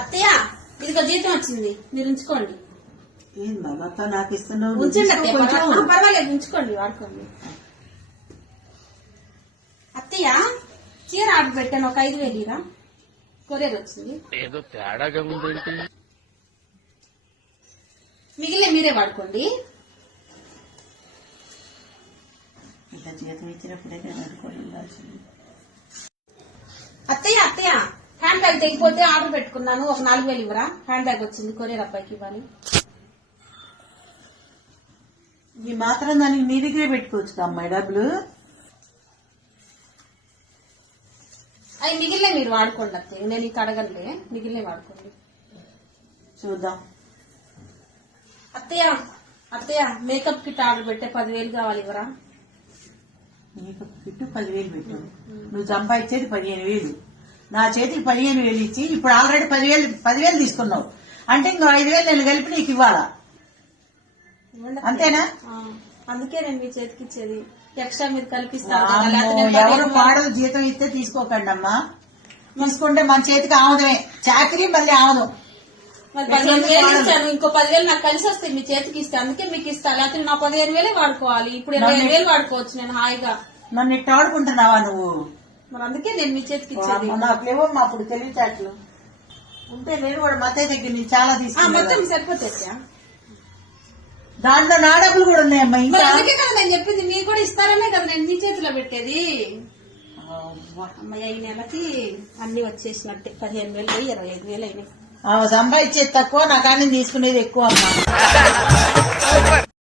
అత్తయ్య ఇదిగో జీతం వచ్చింది, మీరు ఉంచుకోండి. నాకు ఇస్తున్నావు? ఉంచండి అత్తయ్య, పర్వాలేదు, ఉంచుకోండి, వాడుకోండి. అత్తయ్య చీర ఆర్డర్ పెట్టాను, ఒక 5,000 ఇరా, కొరియర్ వచ్చింది. ఏదో తేడాగా ఉందేంటి? మిగిలిన మీరే వాడుకోండి. ఇలా జీతం ఇచ్చినప్పుడే అనుకోండి. అత్తయ్య అత్తయ్య హ్యాండ్ బ్యాగ్ తెగిపోతే ఆర్డర్ పెట్టుకున్నాను, ఒక 4,000 ఇవ్వరా? హ్యాండ్ బ్యాగ్ వచ్చింది, కొరియర్ అబ్బాయికి ఇవ్వాలి. ఈ మాత్రం దానికి మీ దగ్గరే పెట్టుకోవచ్చు అమ్మాయి డబ్బులు. అవి మిగిలిన మీరు వాడుకోండి అత్తయ్య, నేను ఇక అడగలే, మిగిలిన వాడుకోండి. చూద్దాం. అత్తయ్య అత్తయ్య మేకప్ కిట్ ఆర్డర్ పెట్టే 10,000 కావాలి, ఇవ్వరా? మేకప్ కిట్ 10,000 పెట్టు. నువ్వు సంపాదించేది 15,000, నా చేతికి 15,000 ఇచ్చి ఇప్పుడు ఆల్రెడీ 10,000 తీసుకున్నావు అంటే ఇంకో 5,000 నేను కలిపి నీకు ఇవ్వాలా, అంతేనా? అందుకే నేను మీ చేతికి ఇచ్చేది, ఎక్స్ట్రా మీరు కల్పిస్తా. ఎవరు పాడలు జీతం ఇస్తే తీసుకోకండి అమ్మా, తీసుకుంటే మన చేతికి ఆమదమే, చాకరీ మళ్ళీ ఆమదం. మరి 15,000 ఇచ్చాను, ఇంకో 10,000 నాకు కలిసి వస్తాయి మీ చేతికి ఇస్తే, అందుకే మీకు ఇస్తా. లేకపోతే నా 15,000 వాడుకోవాలి, ఇప్పుడు 25,000 వాడుకోవచ్చు నేను హాయిగా. నన్ను ఇట్ట ఆడుకుంటున్నావా నువ్వు? మరి అందుకే నేను మీ చేతికి ఇచ్చేది. నాకేమో అప్పుడు తెలివితేటలు ఉంటే నేను కూడా మత్తయ్య దగ్గర నుంచి చాలా తీసుకున్నా. మొత్తం సరిపోతాయి, దాంట్లో నా డబ్బులు కూడా ఉన్నాయమ్మా. ఇంకా అందుకే కదా నేను చెప్పింది, మీరు కూడా ఇస్తారనే కదా నేను మీ చేతిలో పెట్టేది. అమ్మాయి ఈ నెలకి అన్ని వచ్చేసినట్టే, 15,000 పోయి 25,000 అయినాయి. సంపాదించేది తక్కువ, నా కానీ తీసుకునేది ఎక్కువ అమ్మా.